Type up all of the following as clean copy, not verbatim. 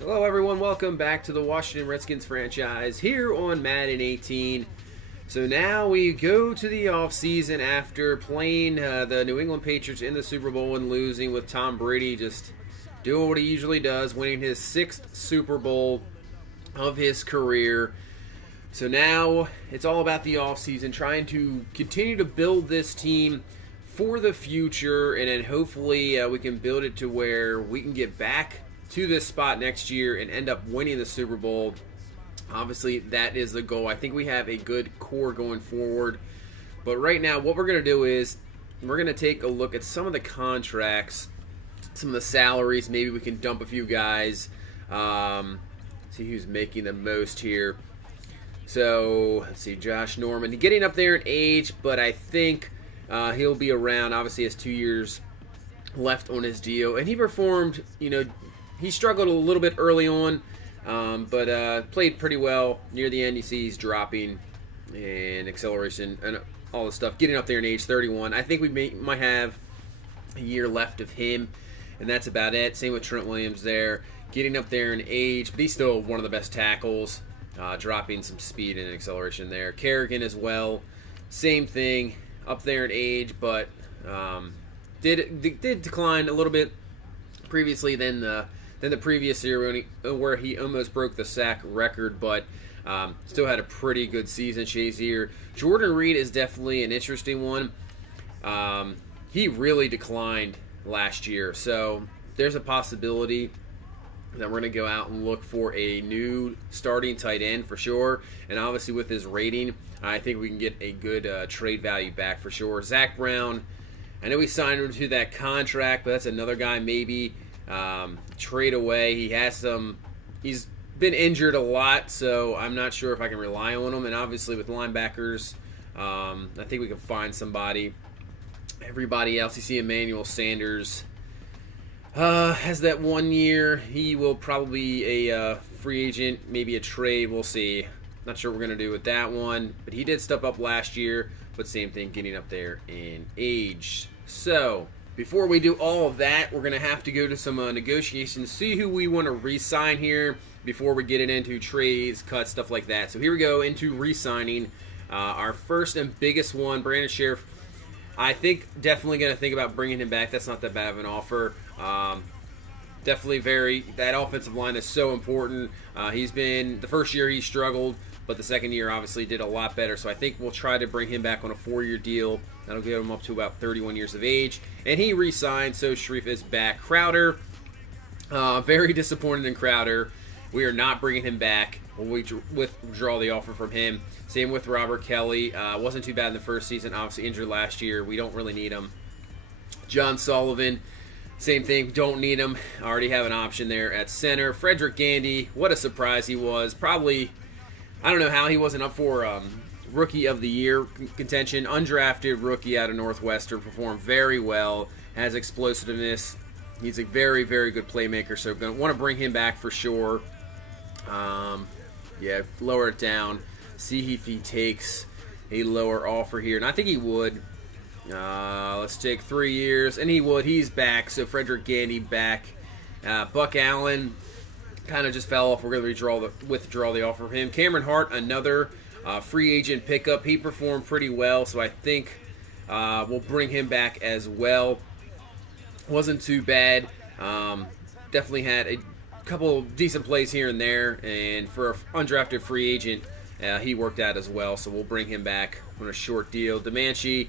Hello everyone, welcome back to the Washington Redskins franchise here on Madden 18. So now we go to the offseason after playing the New England Patriots in the Super Bowl and losing, with Tom Brady just doing what he usually does, winning his 6th Super Bowl of his career. So now it's all about the offseason, trying to continue to build this team for the future, and then hopefully we can build it to where we can get back to this spot next year and end up winning the Super Bowl. Obviously, that is the goal. I think we have a good core going forward. But right now, what we're going to do is we're going to take a look at some of the contracts, some of the salaries. Maybe we can dump a few guys. See who's making the most here. So, let's see, Josh Norman. Getting up there in age, but I think he'll be around. Obviously, he has 2 years left on his deal. And he performed, he struggled a little bit early on, but played pretty well. Near the end, you see he's dropping and acceleration and all the stuff. Getting up there in age, 31. I think we might have a year left of him, and that's about it. Same with Trent Williams there. Getting up there in age, but he's still one of the best tackles. Dropping some speed and acceleration there. Kerrigan as well. Same thing. Up there in age, but did decline a little bit previously than the previous year where he almost broke the sack record, but still had a pretty good season. Shazier. Jordan Reed is definitely an interesting one. He really declined last year, so there's a possibility that we're going to go out and look for a new starting tight end for sure. And obviously with his rating, I think we can get a good trade value back for sure. Zach Brown, I know we signed him to that contract, but that's another guy maybe trade away. He's been injured a lot, so I'm not sure if I can rely on him. And obviously with linebackers, I think we can find somebody. Everybody else, you see Emmanuel Sanders has that 1 year. He will probably be a free agent, maybe a trade. We'll see. Not sure what we're going to do with that one. But he did step up last year, but same thing, getting up there in age. So before we do all of that, we're going to have to go to some negotiations, see who we want to re-sign here before we get it into trades, cuts, stuff like that. So here we go into re-signing. Our first and biggest one, Brandon Sheriff. I think definitely going to think about bringing him back. That's not that bad of an offer. Definitely that offensive line is so important. He's been, the first year he struggled, but the second year obviously did a lot better. So I think we'll try to bring him back on a 4-year deal. That'll get him up to about 31 years of age. And he re-signed, so Sharif is back. Crowder, very disappointed in Crowder. We are not bringing him back. We'll withdraw the offer from him. Same with Robert Kelly. Wasn't too bad in the first season. Obviously injured last year. We don't really need him. John Sullivan, same thing. Don't need him. Already have an option there at center. Frederick Gandy, what a surprise he was. Probably, I don't know how he wasn't up for Rookie of the Year contention. Undrafted rookie out of Northwestern. Performed very well. Has explosiveness. He's a very, very good playmaker. So going to want to bring him back for sure. Yeah, lower it down. See if he takes a lower offer here. And I think he would. Let's take 3 years. And he would. He's back. So Frederick Gandy back. Buck Allen kind of just fell off. We're going to withdraw the offer from him. Cameron Hart, another free agent pickup. He performed pretty well. So I think we'll bring him back as well. Wasn't too bad. Definitely had a couple decent plays here and there. And for an undrafted free agent, he worked out as well. So we'll bring him back on a short deal. Demanchi,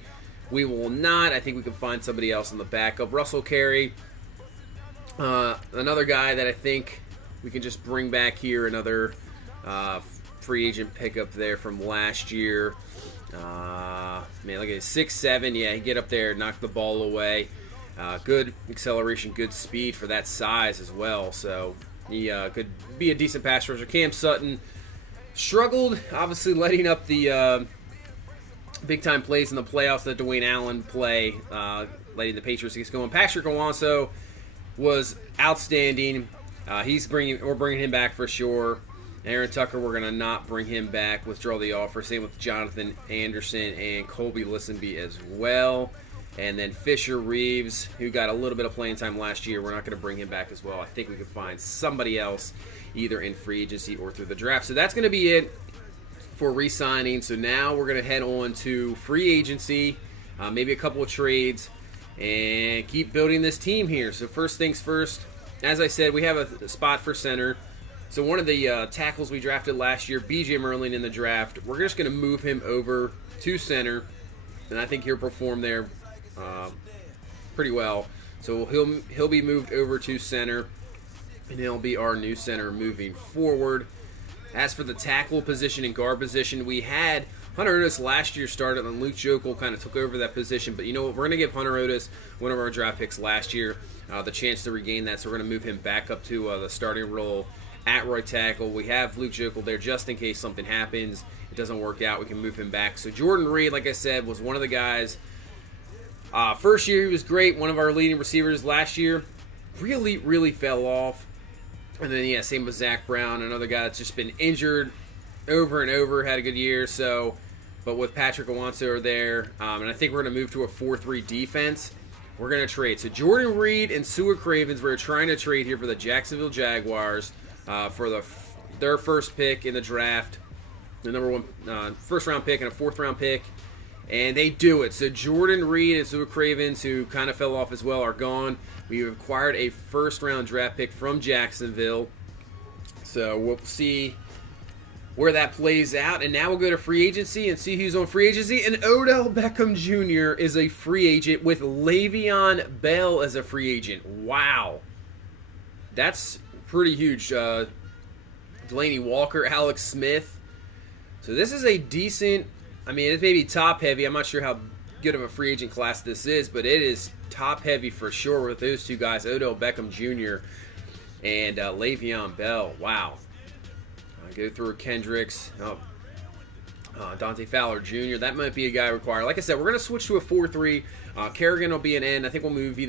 we will not. I think we can find somebody else in the backup. Russell Carey, another guy that I think we can just bring back here. Another free agent pickup there from last year. Man, look at it, 6'7". Yeah, he get up there, knock the ball away. Good acceleration, good speed for that size as well. So he could be a decent pass rusher. Cam Sutton struggled, obviously letting up the big-time plays in the playoffs that Dwayne Allen play, letting the Patriots get going. Patrick Alonso was outstanding. We're bringing him back for sure. Aaron Tucker, we're going to not bring him back. Withdraw the offer. Same with Jonathan Anderson and Colby Listenby as well. And then Fisher Reeves, who got a little bit of playing time last year, we're not going to bring him back as well. I think we can find somebody else either in free agency or through the draft. So that's going to be it for re-signing. So now we're going to head on to free agency, maybe a couple of trades, and keep building this team here. So first things first, as I said, we have a spot for center. So one of the tackles we drafted last year, B.J. Merlin in the draft, we're just going to move him over to center, and I think he'll perform there pretty well. So he'll be moved over to center, and he'll be our new center moving forward. As for the tackle position and guard position, we had Hunter Otis last year started, and Luke Jokel kind of took over that position. But you know what? We're going to give Hunter Otis, one of our draft picks last year, the chance to regain that. So we're going to move him back up to the starting role at right tackle. We have Luke Jokel there just in case something happens. It doesn't work out, we can move him back. So Jordan Reed, like I said, was one of the guys. First year he was great, one of our leading receivers. Last year, really fell off. And then, yeah, same with Zach Brown, another guy that's just been injured over and over, had a good year. So, but with Patrick Awanso there, and I think we're going to move to a 4-3 defense. We're going to trade. So Jordan Reed and Sua Cravens, we're trying to trade here for the Jacksonville Jaguars for their first pick in the draft, the number one first round pick and a fourth round pick. And they do it. So Jordan Reed and Sua Cravens, who kind of fell off as well, are gone. We acquired a first-round draft pick from Jacksonville. So we'll see where that plays out. And now we'll go to free agency and see who's on free agency. And Odell Beckham Jr. is a free agent with Le'Veon Bell as a free agent. Wow. That's pretty huge. Delaney Walker, Alex Smith. So this is a decent... I mean, it may be top-heavy. I'm not sure how good of a free agent class this is, but it is top-heavy for sure with those two guys, Odell Beckham Jr. and Le'Veon Bell. Wow. I go through Kendricks. Dante Fowler Jr. That might be a guy required. Like I said, we're going to switch to a 4-3. Kerrigan will be an end. I think we'll move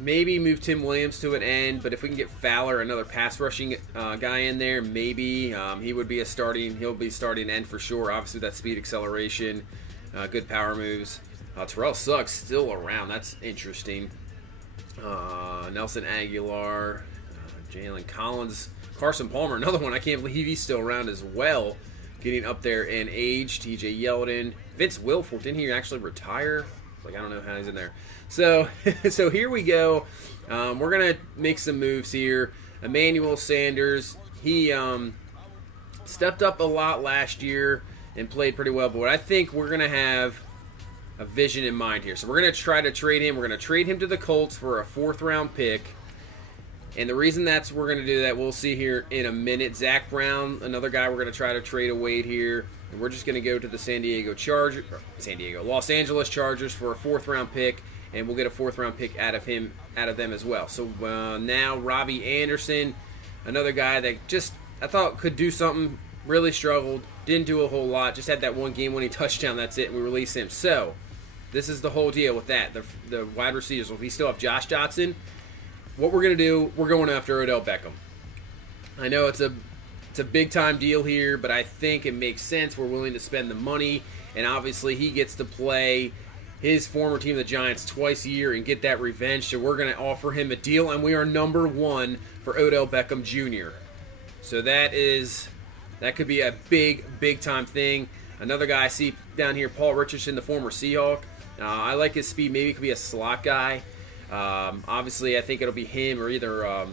maybe move Tim Williams to an end, but if we can get Fowler, another pass rushing guy in there, maybe he'll be starting end for sure. Obviously, that speed, acceleration, good power moves. Terrell Suggs still around. That's interesting. Nelson Aguilar, Jalen Collins, Carson Palmer, another one. I can't believe he's still around as well, getting up there in age. TJ Yeldon, Vince Wilfork, didn't he actually retire? Like, I don't know how he's in there. So here we go. We're going to make some moves here. Emmanuel Sanders, he stepped up a lot last year and played pretty well. But I think we're going to have a vision in mind here. So we're going to try to trade him. We're going to trade him to the Colts for a 4th-round pick. And the reason we're going to do that, we'll see here in a minute. Zach Brown, another guy we're going to try to trade away here. And we're just going to go to the Los Angeles Chargers for a 4th-round pick, and we'll get a 4th-round pick out of them as well. So now Robbie Anderson, another guy that just I thought could do something, really struggled, didn't do a whole lot, just had that one game-winning touchdown. That's it, and we release him. So this is the whole deal with that. The wide receivers. We still have Josh Johnson. What we're going to do, we're going after Odell Beckham. I know it's a big-time deal here, but I think it makes sense. We're willing to spend the money, and obviously he gets to play his former team, the Giants, twice a year and get that revenge. So we're going to offer him a deal, and we are number 1 for Odell Beckham Jr. So that could be a big-time thing. Another guy I see down here, Paul Richardson, the former Seahawk. I like his speed. Maybe he could be a slot guy. Obviously, I think it'll be him or either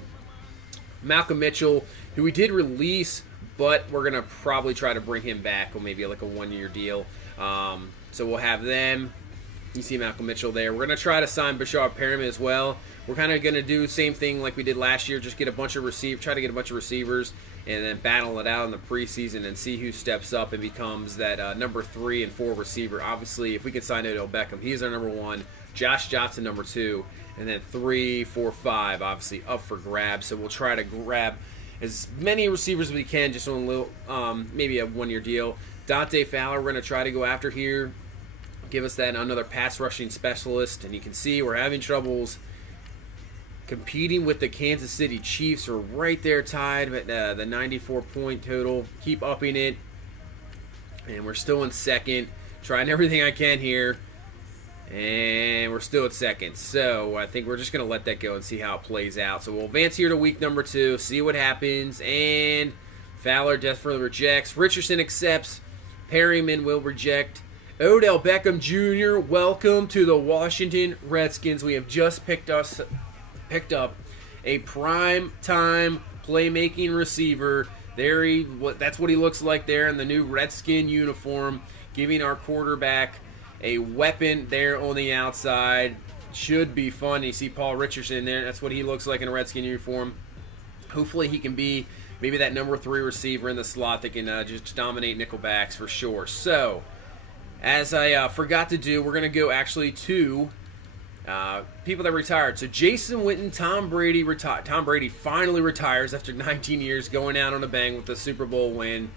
Malcolm Mitchell, who we did release, but we're going to probably try to bring him back, or maybe like a 1-year deal. So we'll have them. You see Malcolm Mitchell there. We're going to try to sign Bashar Perriman as well. We're kind of going to do the same thing like we did last year, just try to get a bunch of receivers, and then battle it out in the preseason and see who steps up and becomes that number 3 and 4 receiver. Obviously, if we can sign Odell Beckham, he's our number 1. Josh Johnson, number 2. And then 3, 4, 5, obviously up for grabs. So we'll try to grab as many receivers as we can, just on a little, maybe a 1-year deal. Dante Fowler, we're going to try to go after here. Give us that another pass rushing specialist. And you can see we're having troubles competing with the Kansas City Chiefs. We're right there tied at the 94-point total. Keep upping it. And we're still in second. Trying everything I can here. And we're still at second. So I think we're just going to let that go and see how it plays out. So we'll advance here to week number 2, see what happens. And Fowler definitely rejects. Richardson accepts. Perryman will reject. Odell Beckham Jr., welcome to the Washington Redskins. We have just picked up a prime-time playmaking receiver. That's what he looks like there in the new Redskin uniform, giving our quarterback a weapon there on the outside. Should be fun. You see Paul Richardson there. That's what he looks like in a Redskin uniform. Hopefully he can be maybe that number 3 receiver in the slot that can just dominate nickelbacks for sure. So, as I forgot to do, we're going to go actually to people that retired. So Jason Witten, Tom Brady retired. Tom Brady finally retires after 19 years, going out on a bang with the Super Bowl win.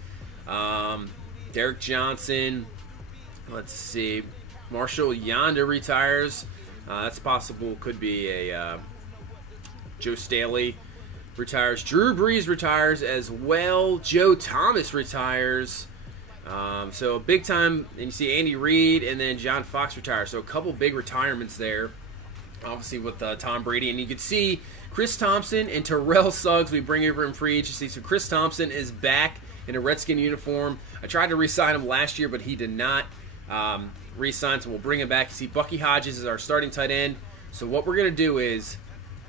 Derek Johnson. Let's see. Marshall Yonder retires. That's possible. Could be a Joe Staley retires. Drew Brees retires as well. Joe Thomas retires. So big time. And you see Andy Reid and then John Fox retires. So a couple big retirements there. Obviously with Tom Brady. And you can see Chris Thompson and Terrell Suggs we bring over in free agency. So Chris Thompson is back in a Redskin uniform. I tried to re-sign him last year, but he did not re-sign. So we'll bring him back. You see Bucky Hodges is our starting tight end. So what we're going to do is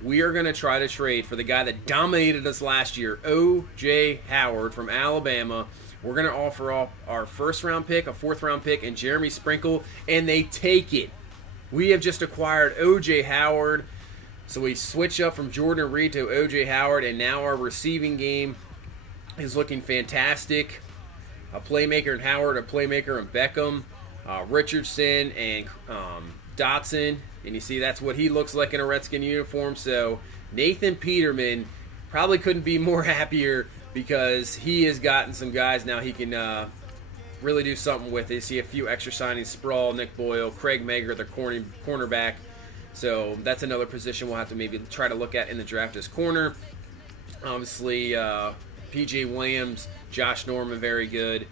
we are going to try to trade for the guy that dominated us last year, O.J. Howard from Alabama. We're going to offer off our first-round pick, a fourth-round pick, and Jeremy Sprinkle, and they take it. We have just acquired O.J. Howard, so we switch up from Jordan Reed to O.J. Howard, and now our receiving game is looking fantastic. A playmaker in Howard, a playmaker in Beckham, Richardson, and Dotson. And you see that's what he looks like in a Redskin uniform. So Nathan Peterman probably couldn't be more happier because he has gotten some guys now he can really do something with. You see a few extra signings: Sproul, Nick Boyle, Craig Mager, the cornerback. So that's another position we'll have to maybe try to look at in the draft as corner. Obviously, P.J. Williams, Josh Norman, very good.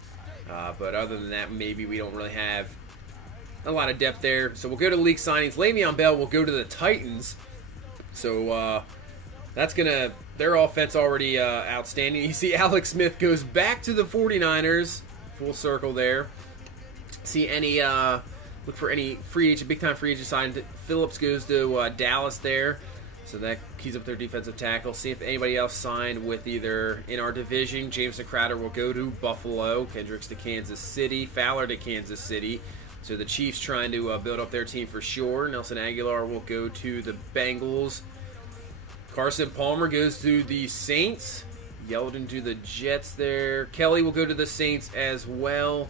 But other than that, maybe we don't really have a lot of depth there. So we'll go to league signings. Le'Veon Bell will go to the Titans. So that's going to... Their offense already outstanding. You see Alex Smith goes back to the 49ers. Full circle there. See any... look for any free agent, big-time free agent signed. Phillips goes to Dallas there. So that keys up their defensive tackle. See if anybody else signed with either in our division. Jameson Crowder will go to Buffalo. Kendricks to Kansas City. Fowler to Kansas City. So the Chiefs trying to build up their team for sure. Nelson Aguilar will go to the Bengals. Carson Palmer goes to the Saints. Yeldon to the Jets there. Kelly will go to the Saints as well.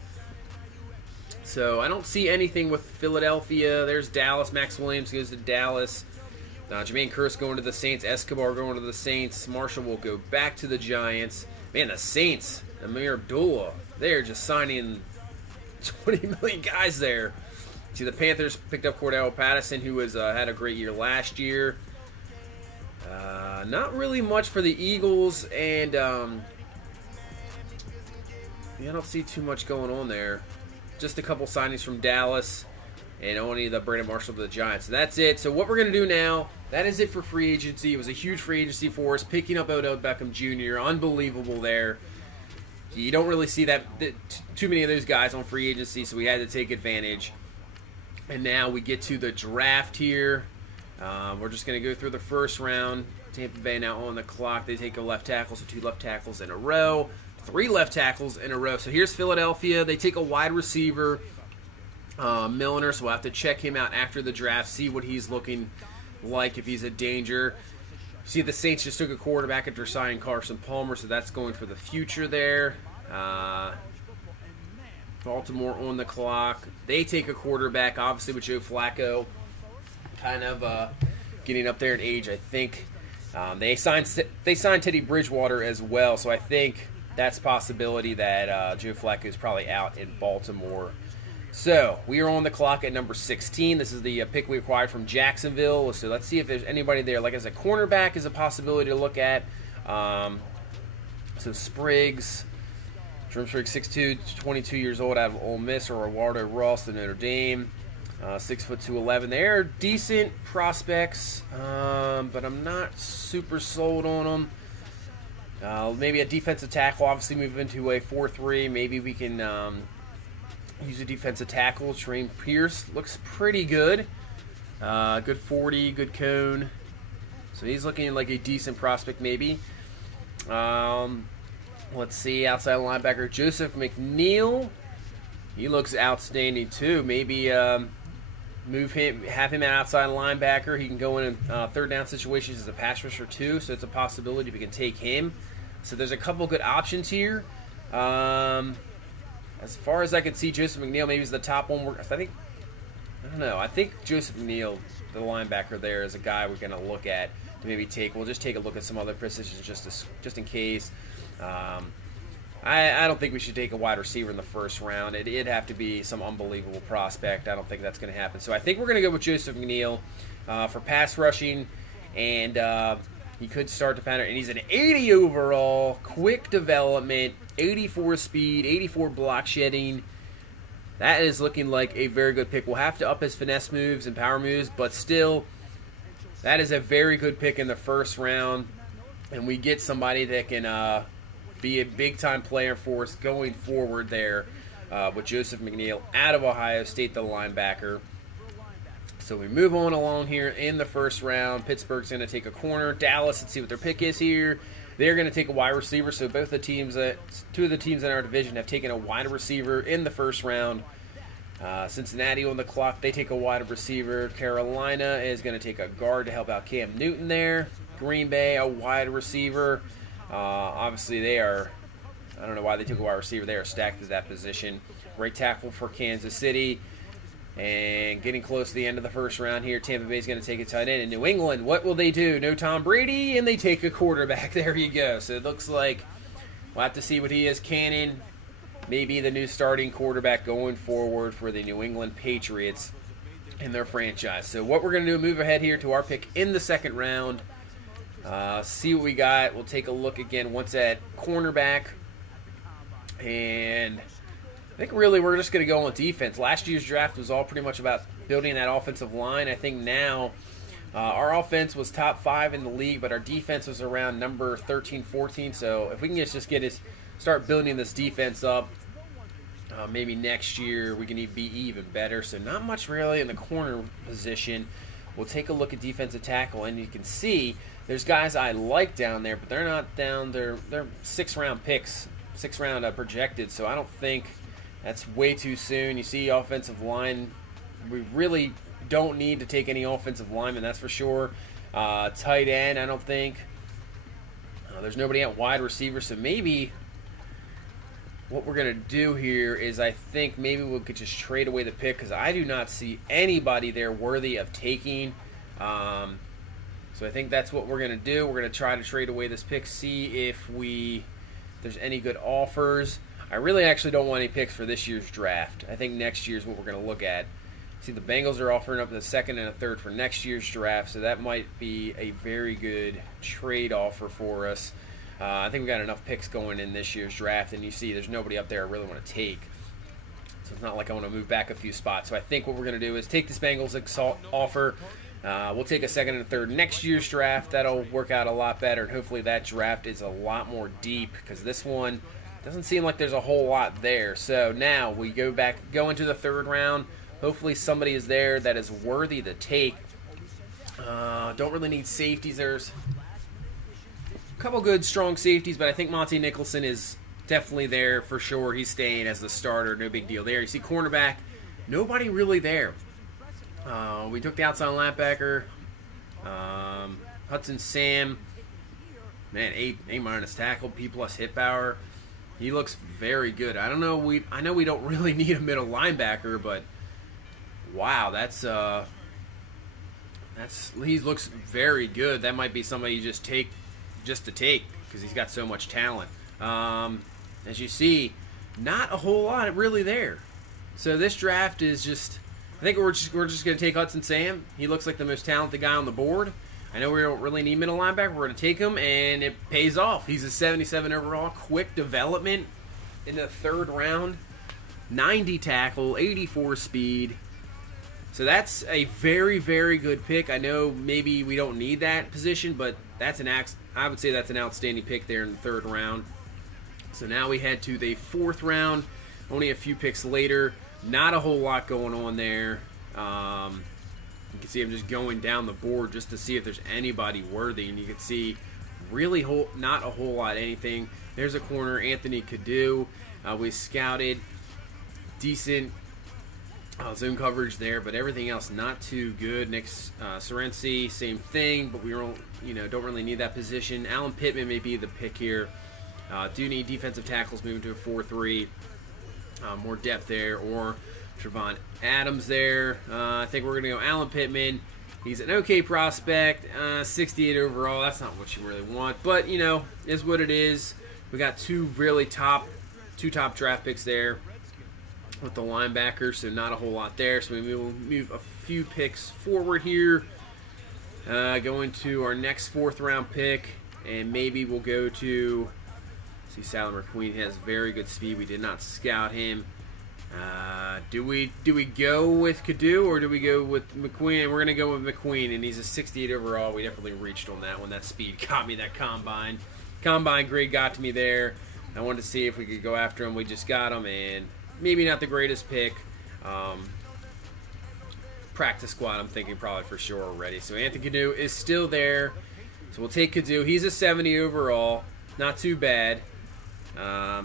So I don't see anything with Philadelphia. There's Dallas. Max Williams goes to Dallas. Jermaine Kearse going to the Saints. Escobar going to the Saints. Marshall will go back to the Giants. Man, the Saints, Amir Abdullah, they're just signing 20 million guys there. See, the Panthers picked up Cordell Patterson, who has had a great year last year. Not really much for the Eagles, and I don't see too much going on there. Just a couple signings from Dallas, and only the Brandon Marshall to the Giants. So that's it. So what we're going to do now, that is it for free agency. It was a huge free agency for us, picking up Odell Beckham Jr. Unbelievable there. You don't really see that too many of those guys on free agency, so we had to take advantage. And now we get to the draft here. We're just going to go through the first round. Tampa Bay now on the clock. They take a left tackle, so 2 left tackles in a row. 3 left tackles in a row. So here's Philadelphia. They take a wide receiver, Milner, so we'll have to check him out after the draft, see what he's looking like, if he's a danger. See, the Saints just took a quarterback after signing Carson Palmer, so that's going for the future there. Baltimore on the clock. They take a quarterback, obviously with Joe Flacco kind of getting up there in age, I think. They signed Teddy Bridgewater as well, so I think that's a possibility that Joe Flacco is probably out in Baltimore. So we are on the clock at number 16. This is the pick we acquired from Jacksonville. So let's see if there's anybody there. Like I said, cornerback is a possibility to look at. So Spriggs, Jerome Spriggs, 6'2", 22 years old, out of Ole Miss, or Eduardo Ross, the Notre Dame. 6'2", 211. They're decent prospects, but I'm not super sold on them. Maybe a defensive tackle. Obviously, move into a 4-3. Maybe we can use a defensive tackle. Train Pierce looks pretty good. Good 40, good cone. So he's looking like a decent prospect, maybe. Let's see, outside linebacker Joseph McNeil. He looks outstanding too. Maybe move him, have him at outside linebacker. He can go in third down situations as a pass rusher too. So it's a possibility we can take him. So there's a couple good options here. As far as I can see, Joseph McNeil maybe is the top one. I don't know. I think Joseph McNeil, the linebacker there, is a guy we're going to look at to maybe take. We'll just take a look at some other positions just in case. I don't think we should take a wide receiver in the first round. It'd have to be some unbelievable prospect. I don't think that's going to happen. So I think we're going to go with Joseph McNeil for pass rushing, and he could start to pattern. And he's an 80 overall, quick development, 84 speed, 84 block shedding. That is looking like a very good pick. We'll have to up his finesse moves and power moves, but still, that is a very good pick in the first round. And we get somebody that can be a big-time player for us going forward there with Joseph McNeil out of Ohio State, the linebacker. So we move on along here in the first round. Pittsburgh's going to take a corner. Dallas, let's see what their pick is here. They're going to take a wide receiver. So both the teams, two of the teams in our division have taken a wide receiver in the first round. Cincinnati on the clock, they take a wide receiver. Carolina is going to take a guard to help out Cam Newton there. Green Bay, a wide receiver. Obviously, they are, I don't know why they took a wide receiver. They are stacked at that position. Right tackle for Kansas City. And getting close to the end of the first round here, Tampa Bay is going to take a tight end. In New England, what will they do? No Tom Brady, and they take a quarterback. There you go. So it looks like we'll have to see what he is. Cannon, maybe the new starting quarterback going forward for the New England Patriots in their franchise. So what we're going to do, move ahead here to our pick in the second round. See what we got. We'll take a look again once at cornerback. And I think really we're just going to go on defense. Last year's draft was all pretty much about building that offensive line. I think now our offense was top 5 in the league, but our defense was around number 13, 14. So if we can just start building this defense up, maybe next year we can be even better. So not much really in the corner position. We'll take a look at defensive tackle, and you can see there's guys I like down there, but they're not down. They're 6th-round picks, 6th-round projected, so I don't think that's way too soon. You see offensive line, we really don't need to take any offensive linemen, that's for sure. Tight end, I don't think. There's nobody at wide receiver, so maybe what we're going to do here is I think maybe we could just trade away the pick because I do not see anybody there worthy of taking. So I think that's what we're going to do. We're going to try to trade away this pick, see if there's any good offers. I really actually don't want any picks for this year's draft. I think next year's what we're going to look at. See, the Bengals are offering up the 2nd and a 3rd for next year's draft, so that might be a very good trade offer for us. I think we got enough picks going in this year's draft, and you see there's nobody up there I really want to take. So it's not like I want to move back a few spots. So I think what we're going to do is take this Bengals offer. We'll take a 2nd and a 3rd next year's draft. That'll work out a lot better, and hopefully that draft is a lot more deep because this one doesn't seem like there's a whole lot there. So now we go into the 3rd round. Hopefully somebody is there that is worthy to take. Don't really need safeties. There's a couple good, strong safeties, but I think Monty Nicholson is definitely there for sure. He's staying as the starter. No big deal there. You see cornerback, nobody really there. We took the outside linebacker. Hudson Sam, man, A- tackle, B+ hit power. He looks very good. I know we don't really need a middle linebacker, but wow, he looks very good. That might be somebody you just take to take because he's got so much talent. As you see, not a whole lot really there. So this draft is just, I think we're just going to take Hudson Sam. He looks like the most talented guy on the board. I know we don't really need middle linebacker. We're going to take him, and it pays off. He's a 77 overall, quick development in the 3rd round, 90 tackle, 84 speed. So that's a very, very good pick. I know maybe we don't need that position, but that's I would say that's an outstanding pick there in the 3rd round. So now we head to the 4th round. Only a few picks later. Not a whole lot going on there. You can see I'm just going down the board just to see if there's anybody worthy, and you can see really not a whole lot anything. There's a corner, Anthony Cadu. We scouted decent zone coverage there, but everything else not too good. Next, Sorense, same thing, but we don't really need that position. Alan Pittman may be the pick here. Do need defensive tackles moving to a 4-3. More depth there, or Trevon Adams there. I think we're going to go Alan Pittman. He's an okay prospect, 68 overall. That's not what you really want, but is what it is. We got two top draft picks there with the linebackers, so not a whole lot there. So we will move a few picks forward here. Going to our next 4th round pick, and maybe we'll go to. See, Salah McQueen has very good speed. We did not scout him. Do we go with Cadu or do we go with McQueen? We're going to go with McQueen, and he's a 68 overall. We definitely reached on that one. That speed got me that combine. Combine grade got to me there. I wanted to see if we could go after him. We just got him, and maybe not the greatest pick. Practice squad, I'm thinking probably for sure already. So Anthony Cadu is still there. So we'll take Cadu. He's a 70 overall. Not too bad.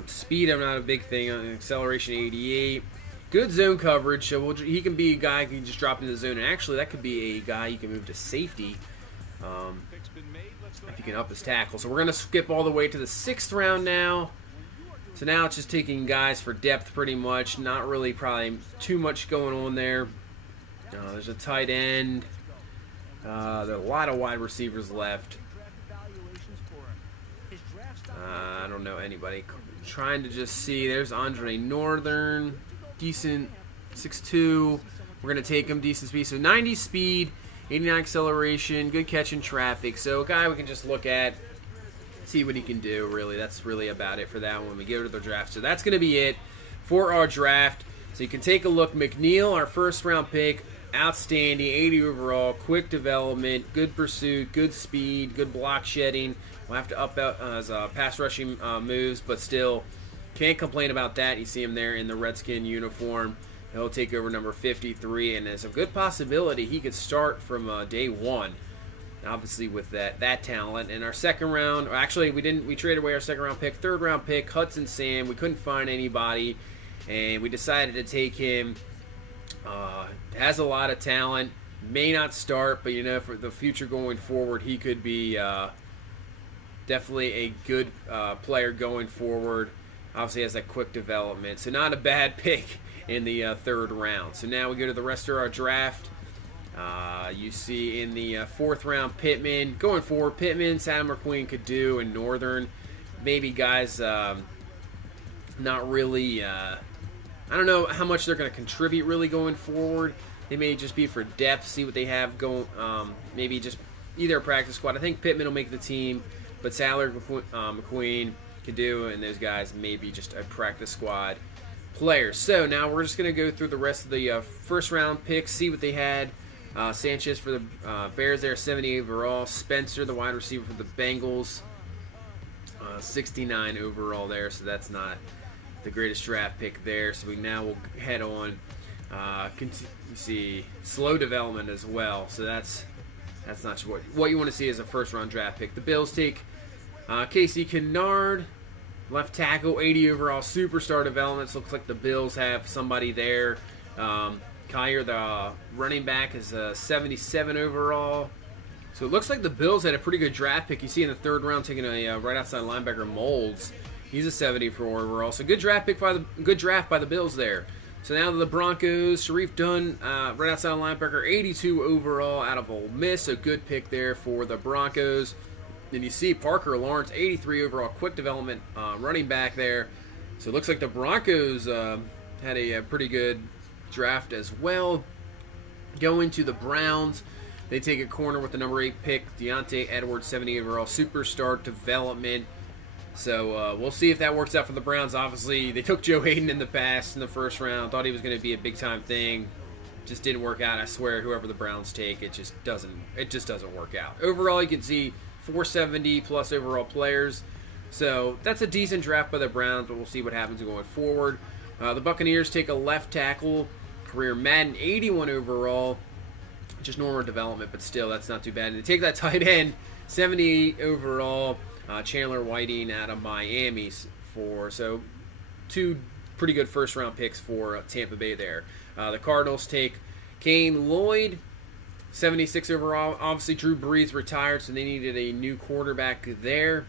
Speed, I'm not a big thing. Acceleration, 88. Good zone coverage, so he can be a guy who can just drop into the zone. And actually, that could be a guy you can move to safety if you can up his tackle. So we're going to skip all the way to the 6th round now. So now it's just taking guys for depth pretty much. Not really probably too much going on there. There's a tight end. There are a lot of wide receivers left. I don't know anybody. Trying to just see. There's Andre Northern. Decent 6'2". We're going to take him. Decent speed. So 90 speed, 89 acceleration, good catch in traffic. So a guy we can just look at, see what he can do, really. That's really about it for that one when we go to the draft. So that's going to be it for our draft. So you can take a look. McNeil, our 1st round pick, outstanding, 80 overall, quick development, good pursuit, good speed, good block shedding. We'll have to up his pass rushing moves, but still can't complain about that. You see him there in the Redskin uniform. He'll take over number 53, and there's a good possibility he could start from day 1. Obviously, with that talent. In our 2nd round, or actually we traded away our 2nd round pick, 3rd round pick, Hudson Sam. We couldn't find anybody, and we decided to take him. Has a lot of talent. May not start, but for the future going forward, he could be definitely a good player going forward. Obviously has that quick development. So not a bad pick in the 3rd round. So now we go to the rest of our draft. You see in the 4th round, Pittman. Going forward, Pittman, Sam McQueen, Cadu, and Northern. Maybe guys not really... I don't know how much they're going to contribute really going forward. They may just be for depth, see what they have going. Maybe just either a practice squad. I think Pittman will make the team, but Saller, McQueen, Cadu, and those guys may be just a practice squad players. So now we're just going to go through the rest of the 1st round picks, see what they had. Sanchez for the Bears there, 70 overall. Spencer, the wide receiver for the Bengals, 69 overall there, so that's not the greatest draft pick there. So we now will head on. You see slow development as well, so that's not what you want to see as a 1st round draft pick. The Bills take Casey Kennard, left tackle, 80 overall, superstar development. Looks like the Bills have somebody there. Kyer, the running back, is 77 overall. So it looks like the Bills had a pretty good draft pick. You see in the 3rd round taking a right outside linebacker, Molds. He's a 74 overall. So good draft by the Bills there. So now the Broncos, Sharif Dunn, right outside linebacker, 82 overall out of Ole Miss. A good pick there for the Broncos. Then you see Parker Lawrence, 83 overall, quick development running back there. So it looks like the Broncos had a pretty good draft as well. Going to the Browns, they take a corner with the number 8 pick, Deontay Edwards, 70 overall, superstar development. So we'll see if that works out for the Browns. Obviously, they took Joe Hayden in the past in the 1st round. Thought he was going to be a big-time thing. just didn't work out. I swear, whoever the Browns take, it just doesn't work out. Overall, you can see 470 plus overall players. So that's a decent draft by the Browns, but we'll see what happens going forward. The Buccaneers take a left tackle, career Madden 81 overall. Just normal development, but still, that's not too bad. And they take that tight end, 78 overall, Chandler Whiting out of Miami. So 2 pretty good first-round picks for Tampa Bay there. The Cardinals take Kane Lloyd, 76 overall. Obviously, Drew Brees retired, so they needed a new quarterback there.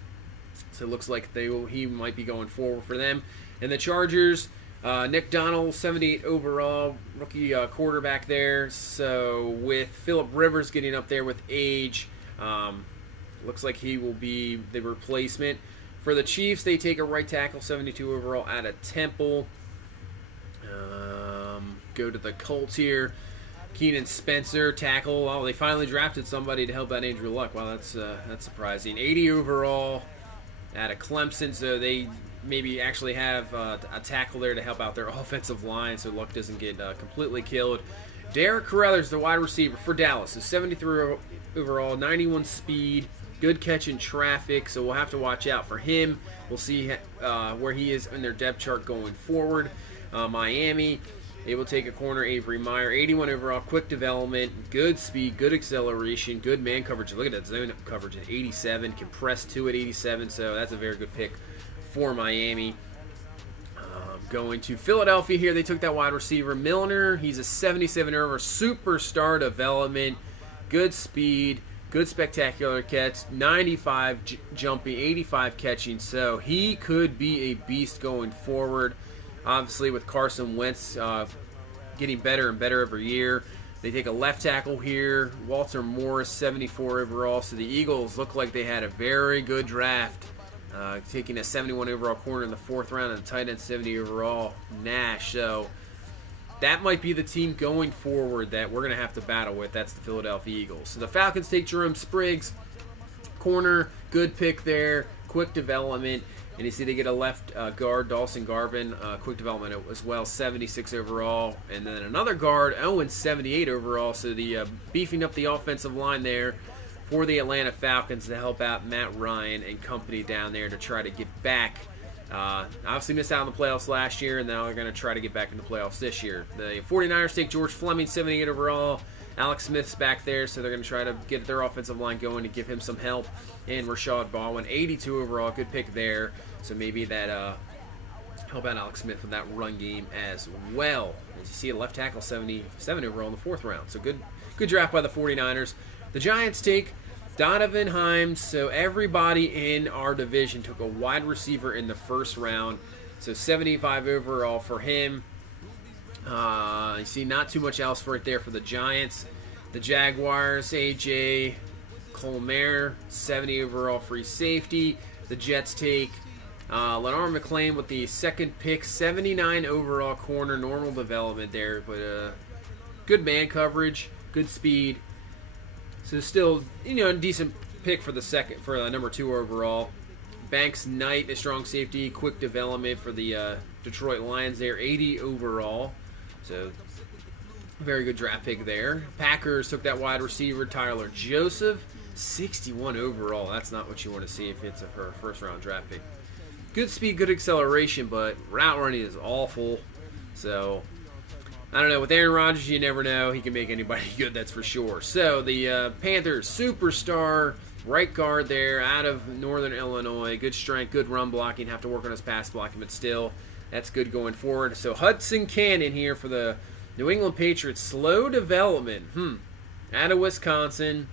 So it looks like he might be going forward for them. And the Chargers, Nick Donald, 78 overall, rookie quarterback there. So with Phillip Rivers getting up there with age, looks like he will be the replacement. For the Chiefs, they take a right tackle, 72 overall, out of Temple. Go to the Colts here. Keenan Spencer, tackle. Oh, they finally drafted somebody to help out Andrew Luck. Wow, that's surprising. 80 overall out of Clemson, so they maybe actually have a tackle there to help out their offensive line so Luck doesn't get completely killed. Derek Carruthers, the wide receiver for Dallas, so 73 overall, 91 speed, good catch in traffic, so we'll have to watch out for him. We'll see where he is in their depth chart going forward. Miami, they will take a corner, Avery Meyer, 81 overall, quick development, good speed, good acceleration, good man coverage. Look at that zone coverage at 87, compressed 2 at 87, so that's a very good pick for Miami. Going to Philadelphia here, they took that wide receiver, Milner. He's a 77 overall, superstar development, good speed, good spectacular catch, 95 jumping, 85 catching, so he could be a beast going forward. Obviously, with Carson Wentz getting better and better every year. They take a left tackle here, Walter Morris, 74 overall. So the Eagles look like they had a very good draft, taking a 71 overall corner in the 4th round and a tight end 70 overall, Nash. So that might be the team going forward that we're going to have to battle with. That's the Philadelphia Eagles. So the Falcons take Jerome Spriggs, corner, good pick there, quick development. And you see they get a left guard, Dawson Garvin, quick development as well, 76 overall. And then another guard, Owen, 78 overall. So the beefing up the offensive line there for the Atlanta Falcons to help out Matt Ryan and company down there to try to get back. Obviously missed out on the playoffs last year, and now they're going to try to get back in the playoffs this year. The 49ers take George Fleming, 78 overall. Alex Smith's back there, so they're going to try to get their offensive line going to give him some help. And Rashad Baldwin, 82 overall, good pick there. So maybe that help out Alex Smith with that run game as well. As you see, a left tackle, 77 overall in the 4th round. So good draft by the 49ers. The Giants take Donovan Himes. So everybody in our division took a wide receiver in the 1st round. So 75 overall for him. You see not too much else right there for the Giants. The Jaguars, A.J. Colmer, 70 overall free safety. The Jets take Leonard McClain with the 2nd pick, 79 overall corner, normal development there, but good man coverage, good speed. So still, a decent pick for the number 2 overall. Banks Knight, a strong safety, quick development for the Detroit Lions there, 80 overall. So very good draft pick there. Packers took that wide receiver, Tyler Joseph, 61 overall. That's not what you want to see if it's a 1st round draft pick. Good speed, good acceleration, but route running is awful. So, I don't know. With Aaron Rodgers, you never know. He can make anybody good, that's for sure. So, the Panthers, superstar, right guard there, out of Northern Illinois. Good strength, good run blocking. Have to work on his pass blocking, but still, that's good going forward. So, Hudson Cannon here for the New England Patriots. Slow development. Out of Wisconsin.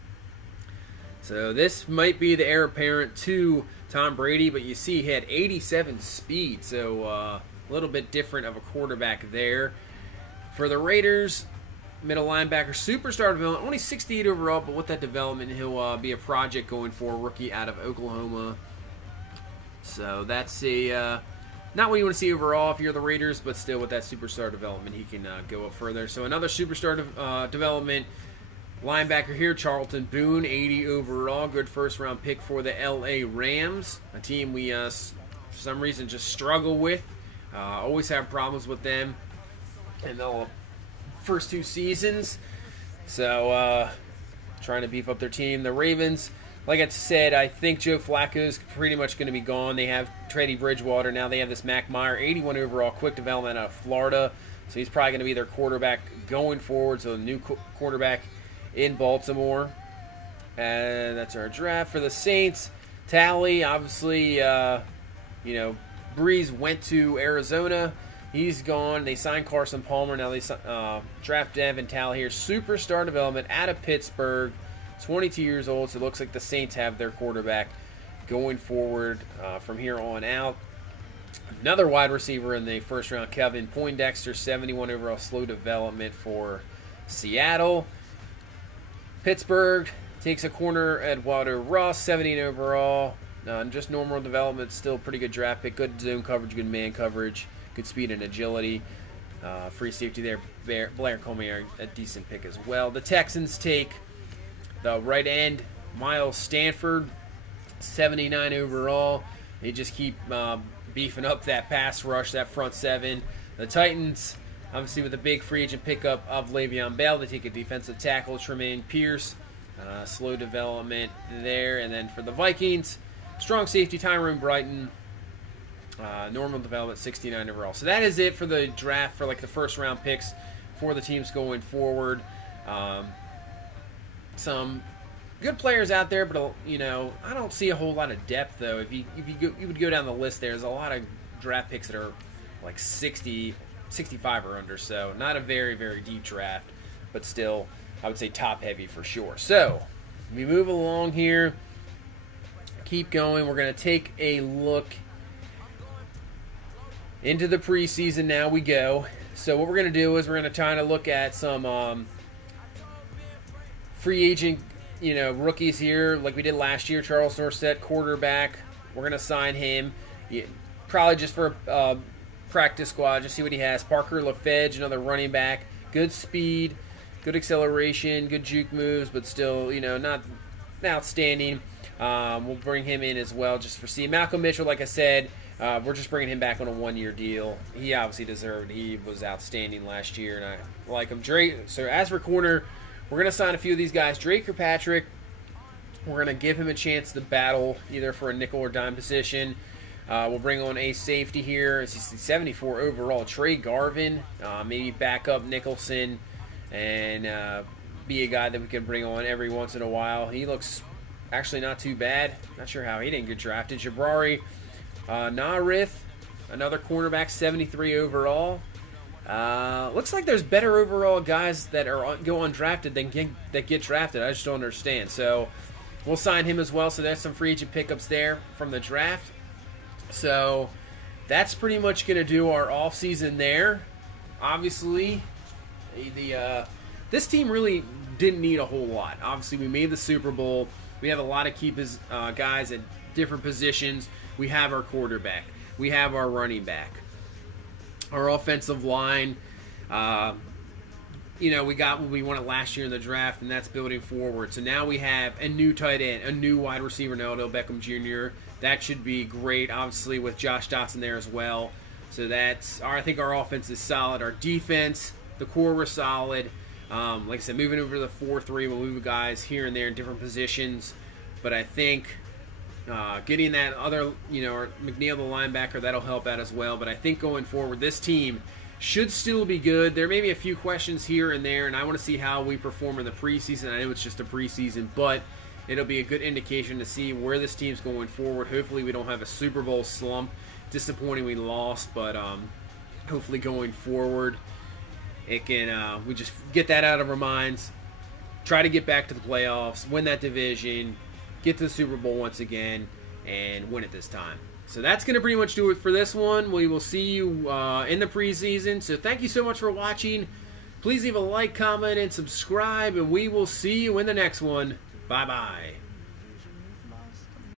So, this might be the heir apparent to Tom Brady, but you see he had 87 speed, so a little bit different of a quarterback there. For the Raiders, middle linebacker, superstar development, only 68 overall, but with that development, he'll be a project going for rookie out of Oklahoma. So that's not what you want to see overall if you're the Raiders, but still with that superstar development, he can go up further. So another superstar development linebacker here, Charlton Boone, 80 overall. Good 1st round pick for the LA Rams, a team we, for some reason, just struggle with. Always have problems with them. And they'll first 2 seasons. So, trying to beef up their team. The Ravens, like I said, I think Joe Flacco is pretty much going to be gone. They have Teddy Bridgewater. Now they have this Mac Meyer, 81 overall, quick development out of Florida. So he's probably going to be their quarterback going forward. So a new quarterback in Baltimore. And that's our draft for the Saints. Tally, obviously, Breeze went to Arizona. He's gone. They signed Carson Palmer. Now they draft Devin Tally here. Superstar development out of Pittsburgh. 22 years old, so it looks like the Saints have their quarterback going forward from here on out. Another wide receiver in the first round, Kevin Poindexter, 71 overall, slow development for Seattle. Pittsburgh takes a corner, Eduardo Ross, 17 overall. Just normal development, still pretty good draft pick. Good zone coverage, good man coverage, good speed and agility. Free safety there. Blair Comey, a decent pick as well. The Texans take the right end, Miles Stanford, 79 overall. They just keep beefing up that pass rush, that front seven. The Titans, obviously with a big free agent pickup of Le'Veon Bell, they take a defensive tackle, Tremaine Pierce. Slow development there. And then for the Vikings, strong safety, Tyrone Brighton. Normal development, 69 overall. So that is it for the draft for like the first round picks for the teams going forward. Some good players out there, but I don't see a whole lot of depth though. If you would go down the list, there's a lot of draft picks that are like 60, 65 or under. So not a very, very deep draft, but still I would say top heavy for sure. So we move along here, keep going. We're going to take a look into the preseason. Now we go. So what we're going to do is we're going to try to look at some free agent, rookies here, like we did last year. Charles Dorsett, quarterback. We're going to sign him, probably just for practice squad, just see what he has. Parker LaFedge, another running back. Good speed, good acceleration, good juke moves, but still, not outstanding. We'll bring him in as well, just for see. Malcolm Mitchell, like I said, we're just bringing him back on a 1-year deal. He obviously deserved. He was outstanding last year, and I like him. Drake. So as for corner, we're going to sign a few of these guys. Drake or Patrick, we're going to give him a chance to battle either for a nickel or dime position. We'll bring on a safety here. It's 74 overall. Trey Garvin, maybe back up Nicholson and be a guy that we can bring on every once in a while. He looks actually not too bad. Not sure how he didn't get drafted. Jabari Narith, another cornerback, 73 overall. Looks like there's better overall guys that go undrafted that get drafted. I just don't understand. So we'll sign him as well. So there's some free agent pickups there from the draft. So that's pretty much going to do our offseason there. Obviously, this team really didn't need a whole lot. Obviously, we made the Super Bowl. We have a lot of key guys at different positions. We have our quarterback. We have our running back. Our offensive line, we got what we wanted last year in the draft, and that's building forward. So now we have a new tight end, a new wide receiver, Odell Beckham Jr. That should be great, obviously, with Josh Dotson there as well. So I think our offense is solid. Our defense, the core was solid. Like I said, moving over to the 4-3, we'll move guys here and there in different positions. But I think getting that other, McNeil, the linebacker, that'll help out as well. But I think going forward, this team should still be good. There may be a few questions here and there, and I want to see how we perform in the preseason. I know it's just a preseason, but it'll be a good indication to see where this team's going forward. Hopefully we don't have a Super Bowl slump. Disappointing we lost, but hopefully going forward, it can we just get that out of our minds, try to get back to the playoffs, win that division, get to the Super Bowl once again, and win it this time. So that's going to pretty much do it for this one. We will see you in the preseason. So thank you so much for watching. Please leave a like, comment, and subscribe, and we will see you in the next one. Bye-bye.